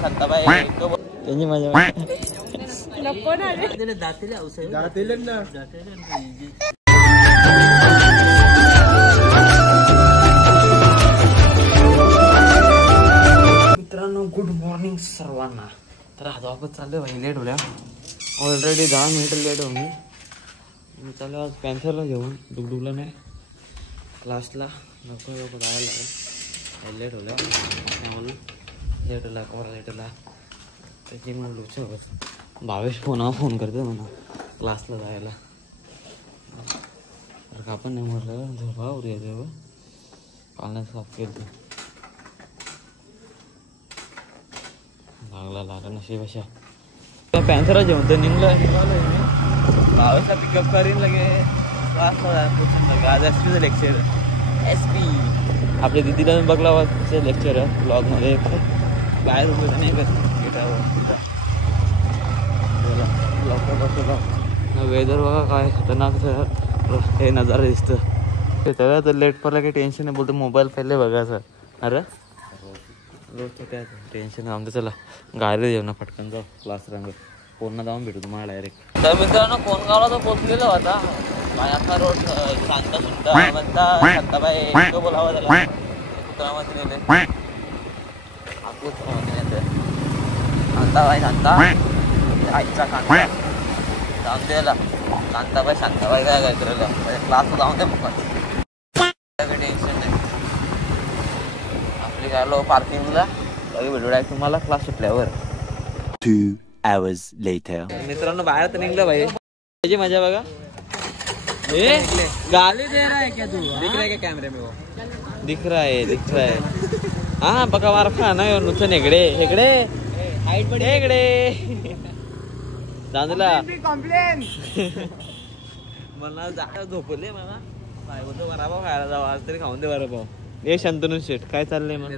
शांताबाई त्यांची मजा नको ना रे दातेले ना मित्रांनो गुड मॉर्निंग सर्वांना. तर आज वापस चाललोय भाई लेट होल्या ऑलरेडी 10 मिनिटं लेट होऊन मी चाललो आज पॅन्थरला घेऊन डुगडुगला नाही क्लासला लवकर जायला लागेल. लेट होल्या त्यामुळे लेट होला कोरा लेट होला त्याची मग लुच भावेश फोन करतो म्हणा क्लासला जायला. तर का आपण नाही म्हटलं झोपा उद्या जेव्हा कालने साफ केलं लागला नशीब अशा पॅन्थरला जेवण तर निघालोय मी भावेशला पिकअप करीन लगे क्लासला जायला. आज एसपीचं लेक्चर एसपी आपल्या दिदीला बघला वाजचं लेक्चर आहे ब्लॉगमध्ये बाहेर उभं नाही करत लवकर बसला. वेदर बघा काय खतरनाक हे नजारा दिसतं त्याला तर लेट पडला काही टेन्शन नाही बोलतो मोबाईल पहिले बघायचं. अरे रोज काय टेन्शन आमचं चला गाडी जेवण पटकन जाऊ क्लास रंग फोनला जाऊन भेटू तुम्हाला डायरेक्ट. तर मित्रांनो कोणगावला तर पोचलेला होता मायाचा रोड शांता सुद्धा म्हणता शांताबाई तो बोलावा त्याला कुत्रामध्ये नेले आपलं कुत्रामध्ये नेते शांताबाई शांता आईचा शांता जाऊन द्यायला शांताबाई काय करायला क्लासला जाऊन द्या काही टेन्शन नाही. आपली काय लो पार्किंगला लगे भेटू डायरेक्ट तुम्हाला क्लास सुटल्यावर. 2 hours later. मित्रांनो बाहेर तर निघलं भाई त्याची मजा बघा. ए गाली दे रहा है क्या तू दिख रहा है क्या कैमरे में वो दिख रहा है हाँ बघा मार खा ना नुसतं हेगडे हाईट पण हेगडे चांदला कंप्लेन मला जागा झोपले मला काय बोलतो वरापाव खायला जाऊ आज तरी खाऊन दे वरापाव. ये शंतनु शेठ काय चाललंय मग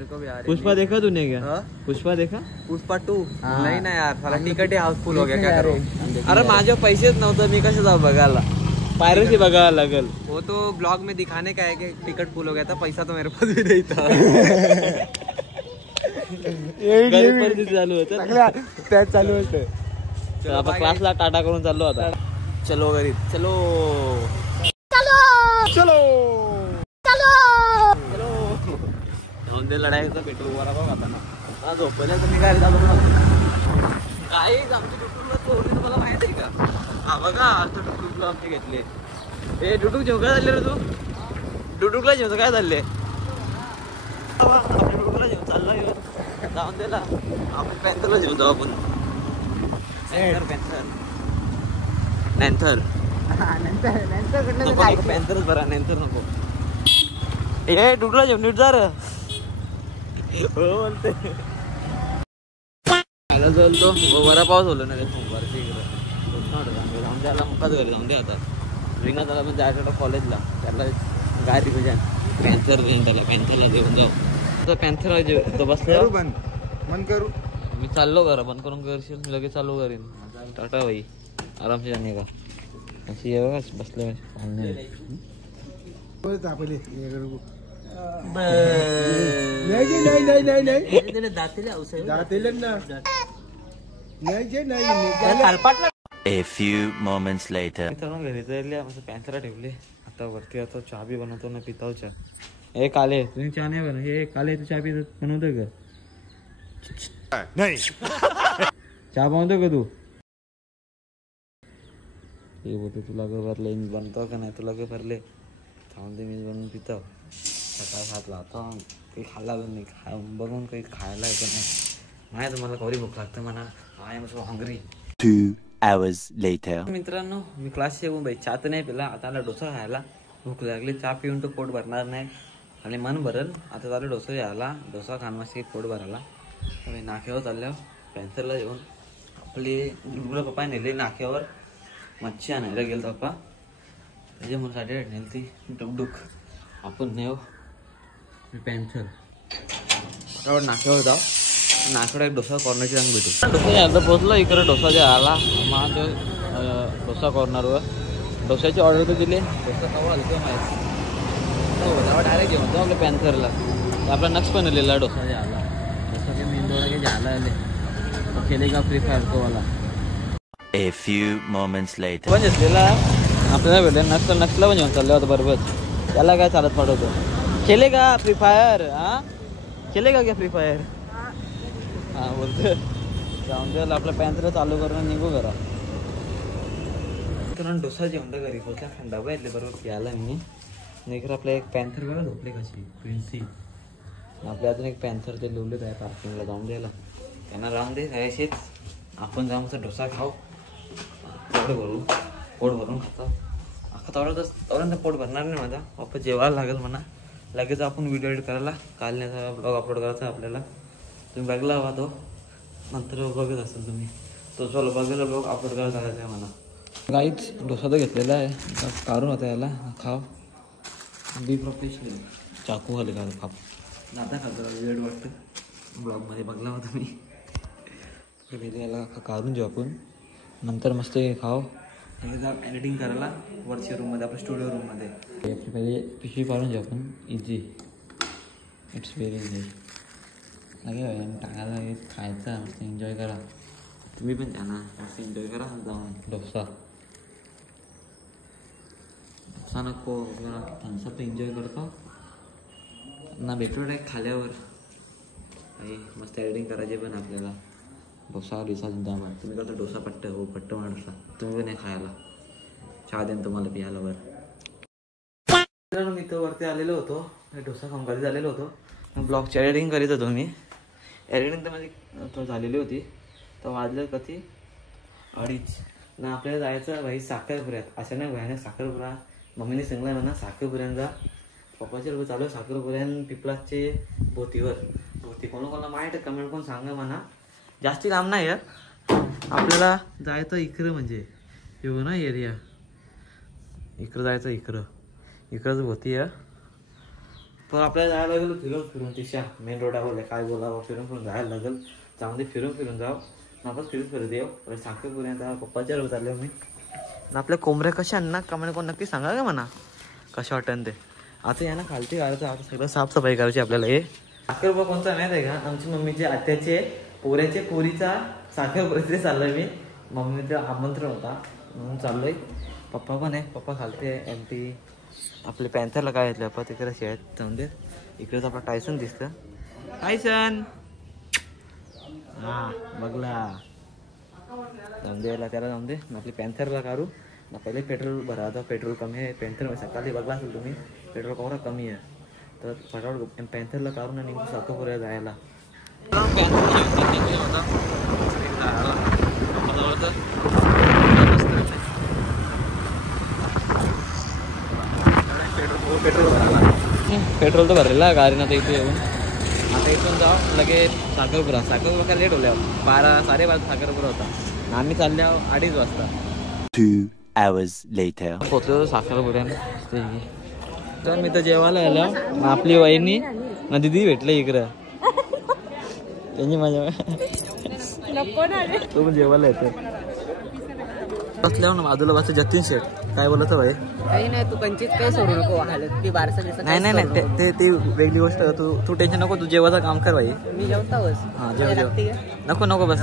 पुष्पा देखा तूने क्या पुष्पा देखा पुष्पा 2 नहीं ना यार साला टिकट ही हाउसफुल हो गया क्या करो. अरे माझे पैसेच नव्हतं मी कसं जाऊ बघायला पायरेसी बघायला लागल. वो तो ब्लॉग में दिखाने का है कि टिकट फुल हो गया था पैसा तो मेरे पास भी नहीं था. चालू होतं त्यात चालू होतं. तर आपण क्लासला टाटा करून चाललो आता. चलो घरी चलो लढाईचा पेट्रोल वरापाव खाताना हा झोपल्या तर मी काय झालो काही आमची डुटूला चोरली तुम्हाला माहिती आहे का. हा बघा डुटूला आमचे घेतले. ए डुटूक जेव काय झाले रे तू डुटूकला जेवतो काय झाले आपल्या डुटूला जेव चालला जाऊन दिला आपण पॅन्थरला जेवतो आपण पॅन्थरच बरा नंतर नको. ए डुटूला जेव नीट जा रे बोलते चलतो वरापाव झालो ना सोमवारच्या इकडं जाऊन द्यायला मुकाच घरी जाऊन द्या. आता रिंगा त्याला पण जायचं कॉलेजला त्याला गाडी तुझ्या पॅन्थर देईन त्याला पॅन्थरला देऊन जाऊ तर पॅन्थर तो बसला मन करू मी चाललो घरा बंद करून करशील मी लगेच चालू करीन. टाटा भाई आरामशी जाणे का अशी बघा बसले A few moments later. मित्रांनो घरी जायला पॅन्थरला ठेवले आता वरती आता चहा बी बनवतो ना पिताव चहा. हे काले तुम्ही चहा नाही बनव हे काले तू चहा बी बनवतोय का नाही चहा बनवतो का तू हे बोलतो तुला ग भरले मी बनतो का नाही तुला ग भरले थांबून दे मी बनवून पिताव. सकाळ 7ला आता काही खाल्ला पण नाही बघून काही खायला येतं नाही माहिती मला कवरी भूक लागतं म्हणा I am so hungry. 2 hours later. मित्रांनो मी क्लास येऊन बाई चहा तर नाही पिला आता आला डोसा खायला भूक लागली चहा पिऊन तो पोट भरणार नाही आणि मन भरल आता चालू डोसा यायला डोसा खाणवाशी पोट भरायला. मी नाक्यावर चालल्यावर पॅन्थरला येऊन आपले गुरुला पप्पा नेले नाक्यावर मच्छी आणायला गेलं पप्पा त्याच्या मुलासाठी नेली ती डुकडुक आपण नेऊ पॅन्थर नाक्यावर जाऊ नाकडा एक डोसा कॉर्नरची रंग भेटू डोसा यायला पोचलो इकडे डोसा जे आला मग डोसा कॉर्नरवर डोस्याची ऑर्डर तर दिली डोसा कवा आलं माहिती डायरेक्ट घेऊन जाऊ आपल्या पॅन्थरला आपला नक्स बनवलेला डोसा जे आला सगळे मेंदोला के झाला आले खेळेगा फ्री फायर तो वाला. A few moments later. पण घेतलेला आपल्याला भेटले नक्षला पण घेऊन चालले होतं बरोबर. त्याला काय चालत पडवतो खेळेगा फ्री फायर. हा खेळेगा क्या फ्री फायर. हा बोलतो जाऊन द्यायला आपलं पॅन्थर चालू करून निघू करा. कारण डोसा जेवण घरी पोचला डबा येतले बरोबर प्यायला मी नाही आपला एक पॅन्थर बघा झोपले कशी प्रिन्सी. आपल्या अजून एक पॅन्थर ते लिवलेत आहे पार्किंगला जाऊन द्यायला त्यांना राहून दे असेच आपण जाऊन मस्त डोसा खाऊ पोट भरून खातो. अख्खा तेवढ्यात पोट भरणार नाही माझा पप्पा जेवायला लागेल म्हणा. लगेच आपण व्हिडिओ एडिट करायला कालण्याचा ब्लॉग अपलोड करायचा आपल्याला. तुम्ही बघला हवा तो नंतर बघत असाल तुम्ही तो चलो बघायला ब्लॉग अपलोड करायला जायचं आहे मला. काहीच डोसा तर घेतलेला आहे काढून होता याला खाव बी प्रोफेशनल चाकू खाली का खाप आता खातो वेळ वाटतं ब्लॉगमध्ये बघला होता मी. याला काढून घेऊ आपण नंतर मस्त खाव एडिटिंग करायला वरच्या रूममध्ये आपल्या स्टुडिओ रूममध्ये. आपली पहिले पिशवी काढून घेऊ आपण इझी इट्स व्हेरी इझी लागे टाकायला खायचा मस्त एन्जॉय करा. तुम्ही पण द्या ना मस्त एन्जॉय करा जाऊन डोसा डोसा नको थम्सअप एन्जॉय करतो ना भेटू डायरेक्ट खाल्यावर मस्त एडिटिंग करायचे पण आपल्याला. डोसा डिसा द्या मग तुम्ही करता डोसा पट्ट हो पट्ट म्हणा डोसा तुम्ही पण नाही खायला चहा देईन तुम्हाला पियाला वर. मी तर वरती आलेलो होतो डोसा खाऊन कधी झालेलो होतो ब्लॉगची एडिटिंग करीत होतो मी. एडिटिंग तर माझी तो झालेली होती तर वाजलं कधी 2:30 ना आपल्याला जायचं भाई साखरपुऱ्यात. अचानक भयानक साखरपुरा मम्मीने सांगला म्हणा साखरपुऱ्यांचा पप्पाचे रुपये चालू आहे साखरपुऱ्यान पिपलाचे भोतीवर भोती कोणाला माहीत कमेंट कोण सांगा म्हणा. जास्ती लांब नाही आपल्याला जायचं इकडं म्हणजे येऊ ना एरिया इकडं जायचं इकडंच होती पण आपल्याला जायला लागेल फिरून तिशा मेन रोडावर काय बोलावं फिरून जायला लागेल. जाऊन दे फिरून जाऊ आपण फिरत येऊ साखरपुऱ्यात पप्पाच्या रोज चालले मी. आपल्या कोंबड्या कशा ना कमेंट कोण नक्की सांगा का म्हणा कशा वाटतं ते. आता यांना खालती घालायचं आता सगळं साफसफाई करायची आपल्याला. हे साखरपुरा कोणता माहीत आहे का आमची मम्मीचे आत्याचे पोऱ्याचे पोरीचा साखरपुऱ्याचे चाललोय मी. मम्मीचं आमंत्रण होता म्हणून चाललोय. पप्पा पण आहे पप्पा खालते एमटी आपले पॅन्थरला काय घेतलं पप्पा तिकडे आहेत जाऊन दे. इकडेच आपला टायसन दिसतं टायसन हा बघला जाऊन द्यायला त्याला जाऊन दे. आपली पॅन्थरला काढू ना पहिले पेट्रोल भरा आता पेट्रोल कमी आहे पॅन्थर सकाळी बघला असेल तुम्ही पेट्रोल कवरा कमी आहे तर फटाफट पॅन्थरला काढून आणि साखरपुऱ्याला जायला. पेट्रोल तर भरलेला गाडीनं आता इथे येऊन आता इथून जाऊ लगेच साखरपुरा काय लेट होल्या 12-12:30 साखरपुरा होता आम्ही चालल्या 2:30 वाजता. 2 hours later. पोचलो साखरपुऱ्यानं तर मी तर जेवायला आलो आपली वहिनी ना दिदी भेटले इकडं त्यांची माझ्या तो पण जेवायला येतो बसल्यावर ना बाजूला बसतो जतीन शेठ काय बोलत भाई काही नाही तू कंचित काय सोडू नको हालत ती 12 नाही ते वेगळी गोष्ट तू टेन्शन नको तू जेवायचं काम कर भाई. मी जेवताच हा जेव नको बस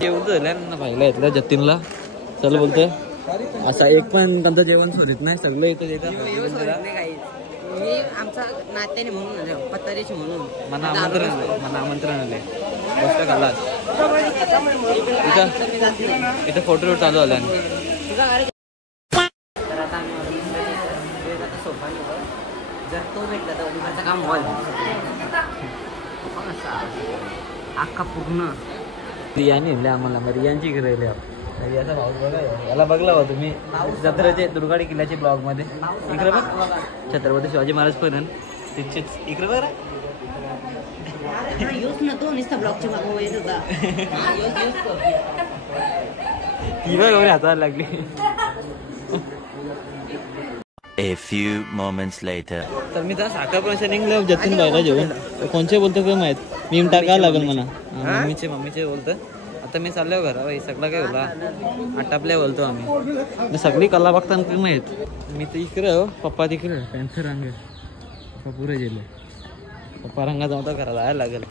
जेवत झालं ना भाईला येतलं जतीनला चल बोलतोय असा एक पण त्यांचं जेवण सोडित नाही सगळं इथं मी आमचा नात्याने म्हणून पत्तारीची म्हणून मला आमंत्रण आले गोष्ट खाल्ला इथं फोटो चालू झाला. जर तो भेटला तर उभारचं काम होईल अख्खा पूर्ण. रियाने आणले आम्हाला मग रियांची गिरवली रियाचा भाऊ बघा याला बघला हो तुम्ही जत्रेचे दुर्गाडी किल्ल्याचे ब्लॉग मध्ये इकडे बघ छत्रपती शिवाजी महाराज पर्यंत तिथेच इकडे बघ ती बघ हाताला लागली. A few moments later. तर मी त्या साखरपुऱ्याच्या निघलो जतीन बायला जेवण कोणचे बोलतो काय माहित मी टाकायला लागेल मला मम्मीचे बोलतं. आता मी चाललो घरा भाई सगळं काय बोला आटापल्या बोलतो आम्ही सगळी कला बघताना काय माहीत मी तर इकडं पप्पा तिकडं पॅन्थर रंग पप्पा पुरे गेले पप्पा रंगा जाऊ तर घरा जायला लागेल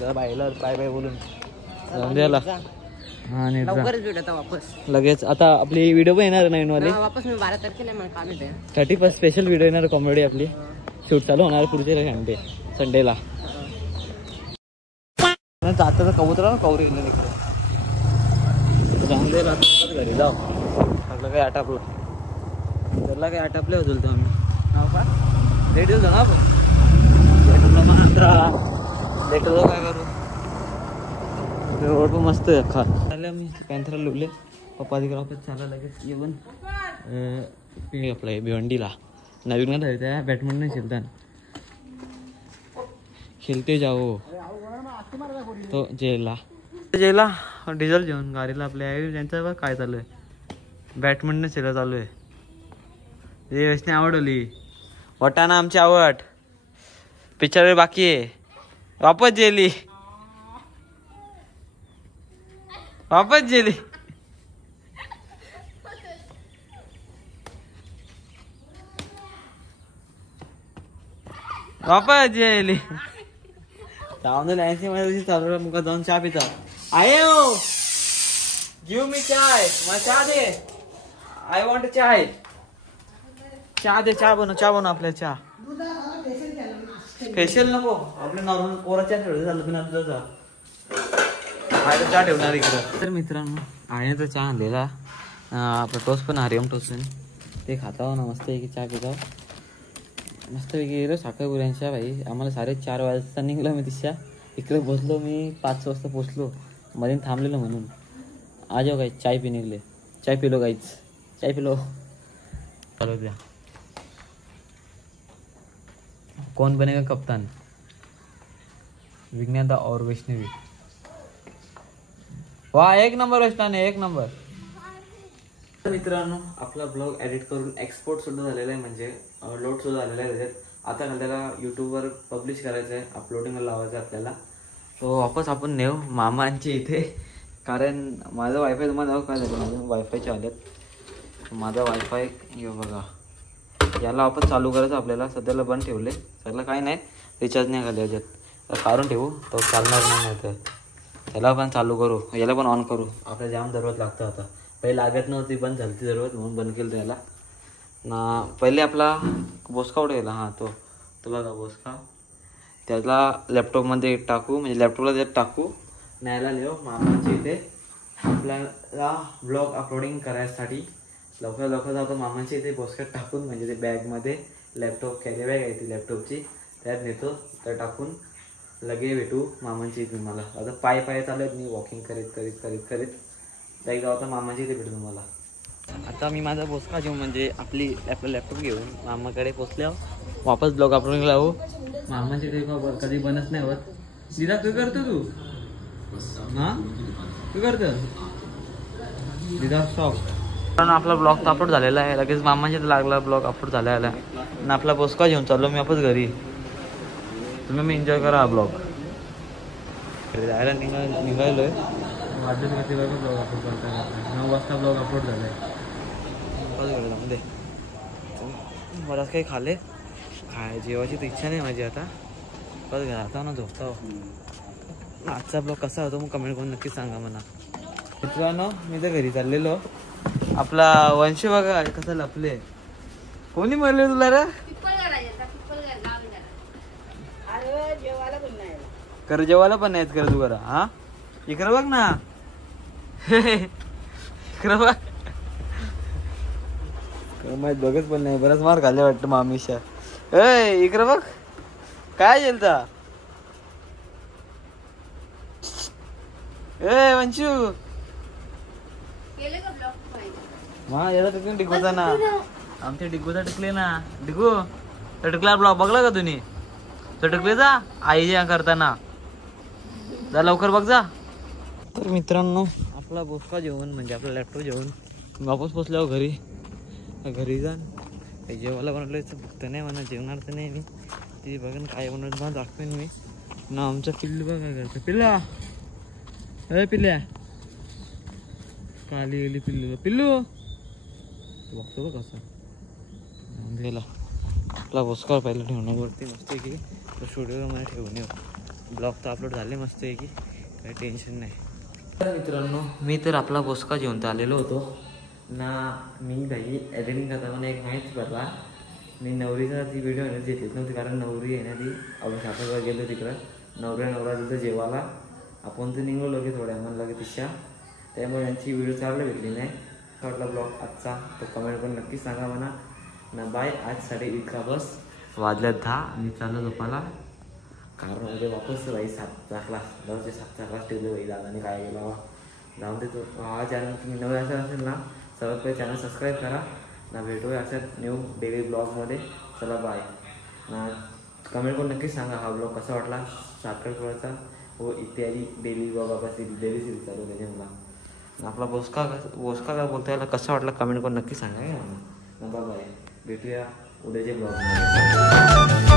जरा बायला बाय बाय बोलून जाऊन द्यायला. हा नीट जा. लवकरच भेटत वापस. लगेच आता आपली व्हिडिओ पण येणार नवीन वाली. वापस मी 12 तारखेला मला काम येते. 31 स्पेशल व्हिडिओ येणार कॉमेडी आपली शूट चालू होणार पुढच्या संडेला. जाता कबूतर कवरी इकडे जाऊन दे घरी जाऊ. आपलं काही आटापलं घरला काही आटापले होतं तो आम्ही का लेट दिवस ना आपण मात्रा लेट होतो काय करू. रोड पण मस्त आहे अख्खा. चाललं मी पॅन्थरा लुगले पप्पा तिकडे वापस चालला लगेच येऊन आपलं भिवंडीला नवीन का त्या बॅडमिंटन खेळतात खेळते जाओ तो जेला डिझेल घेऊन गाडीला आपल्या त्यांचं बघ काय चालू आहे. बॅडमिंटन खेळ चालू आहे. ते वैष्णवी आवडली वटाना आमची आवड पिक्चर बाकी आहे. वापस जेली वापस जेली वापस जेली जाऊन ऐंशी मध्ये चालू मुका जाऊन चहा पिता आहे. गिव मी चाय मला चहा दे. आय वॉन्ट चाय. चहा दे. चहा बनव आपल्या चहा. फेशियल नको आपल्या नॉर्मल कोराच्या ठेवलं झालं बिना तुझा चहा ठेवणार इकडं. तर मित्रांनो आहे तर चहा आणलेला आपला टोस्ट पण हरिओम टोस्ट ते खाता ना मस्त पैकी चहा पिता मस्त पैकी गेलो साखरपुऱ्यांच्या भाई. आम्हाला 4:30 वाजता निघलो मी तिच्या इकडे बसलो. मी 5 वाजता पोचलो मध्ये थांबलेलो म्हणून आ जाओ गाईच चाय पी निघले. चाय पिलो गाईच चाय पिलो चालू द्या. कौन बनेगा कप्तान विज्ञाता और वैष्णवी. वा एक नंबर वैष्णवी एक नंबर. मित्रांनो आपला ब्लॉग एडिट करून एक्सपोर्ट सुद्धा झालेला आहे म्हणजे लोड सुद्धा झालेला आहे त्याच्यात. आता त्याला यूट्यूबवर पब्लिश करायचं आहे अपलोडिंगला लावायचं आहे आपल्याला. सो वापस आपण नेऊ मामांची इथे कारण माझं वायफाय तुम्हाला जाऊ काय झालं माझं वायफायचे आलेत. माझा वायफाय घेऊ बघा याला वापस चालू करायचं आपल्याला. सध्याला बंद ठेवले सगळं काही नाही रिचार्ज नाही झाले याच्यात काढून ठेवू तो चालणार नाही तर त्याला पण चालू करू याला पण ऑन करू. आपल्याला जाम जरूरत लागतं आता. पहिले लागत नव्हती बंद झाली ती जरूरत म्हणून बंद केलं त्याला ना. पहिले आपला बोसका उडेला हां तो बघा बोसका त्याला लॅपटॉपमध्ये टाकू म्हणजे लॅपटॉपला त्यात टाकू न्यायला लिहो मामाच्या इथे आपल्याला ब्लॉग अपलोडिंग करायसाठी लवकर जातो मामाच्या इथे बोसक्यात टाकून म्हणजे ते बॅगमध्ये लॅपटॉप कॅरी बॅग आहे ती लॅपटॉपची त्यात नेतो तर टाकून लगे भेटू मामांची इथे. मला आता पाय चालू आहेत मी वॉकिंग करीत एकदा होता मामाची इथे भेटू तुम्हाला. आता मी माझा बोसका घेऊन म्हणजे आपला लॅपटॉप घेऊन मामाकडे पोचल्यावर वापस ब्लॉग अपलोडिंग लावू. मामाची इथे कधी बनत नाही होत. दिदा तू करतो तू हां तू करतो दिदा स्टॉप. कारण आपला ब्लॉग तर अपलोड झालेला आहे लगेच मामाच्या इथे लागला ब्लॉग अपलोड झालेला आहे आणि आपला बोसका घेऊन चाललो मी वापस घरी. तुम्ही मी एन्जॉय करा हा ब्लॉग. जायला निघालो आहे वाटलं का तेव्हा ब्लॉग अपलोड करता 9 वाजता ब्लॉग अपलोड झाला आहे. मध्ये बराच काही खाले जेवायची तर इच्छा नाही माझी आता बस घरात ना झोपता. आजचा ब्लॉग कसा होतो मग कमेंट करून नक्की सांगा मला. मित्रांनो मी तर घरी चाललेलो आपला वंश बघा कसं लपले. कोणी म्हणले तुला रे कर जेवायला पण नाहीत कर तू करा हा इकडं बघ ना इकडं बघ माहित बघत पण नाही बराच मार खाल्ले वाटतं मामीशा. इकडं बघ काय जेलता वंशू हा याला टिकून टिकवता ना आमच्या डिगूचा टिकले ना डिगू तर टिकला ब्लॉग बघला का तुम्ही तर टिकले जा आई जे करताना जा लवकर बघ जा. तर मित्रांनो आपला बोसका जेवण म्हणजे आपला लॅपटॉप जेवण वापस पोचल्यावर घरी जा जेवायला बनवलं फक्त नाही म्हणा जेवणार तर नाही मी ते बघा काय बनवलं मला दाखवेन मी ना. आमचा पिल्लू बघा काय करतं पिल्ला पिल्ल्या काली गेली पिल्लू बघतो बघ कसं गेला आपला बोसका पहिला ठेवण्यावरती मस्त की स्टुडिओ मध्ये ठेवून येऊ ब्लॉग तर अपलोड झाले मस्त आहे की काही टेन्शन नाही. तर मित्रांनो मी तर आपला बोसका जेवण तर आलेलो होतो ना. मी भाई एडिटिंग करताना एक माहीत पडला मी नवरीचा ती व्हिडिओ येण्यात घेतलीच नव्हती कारण नवरी आहे ना ती आपण साखरला गेलो तिकडं नवरा तिथं जेवायला आपण तर निघलो की थोड्या म्हणलं की तिशा त्यामुळे यांची व्हिडिओ चालू भेटली नाही. वाटला ब्लॉग आजचा तो कमेंट करून नक्कीच सांगा म्हणा ना. बाय. आज 8:30 बस वाजल्यात 10 आणि चाललं झोपायला कारण उद्या वापस बाई 7चा क्लास दरचे 7चा क्लास ठेवले बाई दादाने काय केला जाऊन देतो. हा चॅनल तुम्ही नवे असेल ना सर्वात पहिले चॅनल सबस्क्राईब करा ना. भेटूया अशा न्यू डेली ब्लॉगमध्ये. चला बाय ना. कमेंट करून नक्कीच सांगा हा ब्लॉग कसा वाटला साखरपुड्याचा व इत्यादी डेली ब्लॉग आपला डेली सिरीज चालू त्याच्यामुळं आपला बोसका काय बोलता याला कसा वाटला कमेंट करून नक्की सांगा ना. बाय. भेटूया उद्याच्या ब्लॉगमध्ये.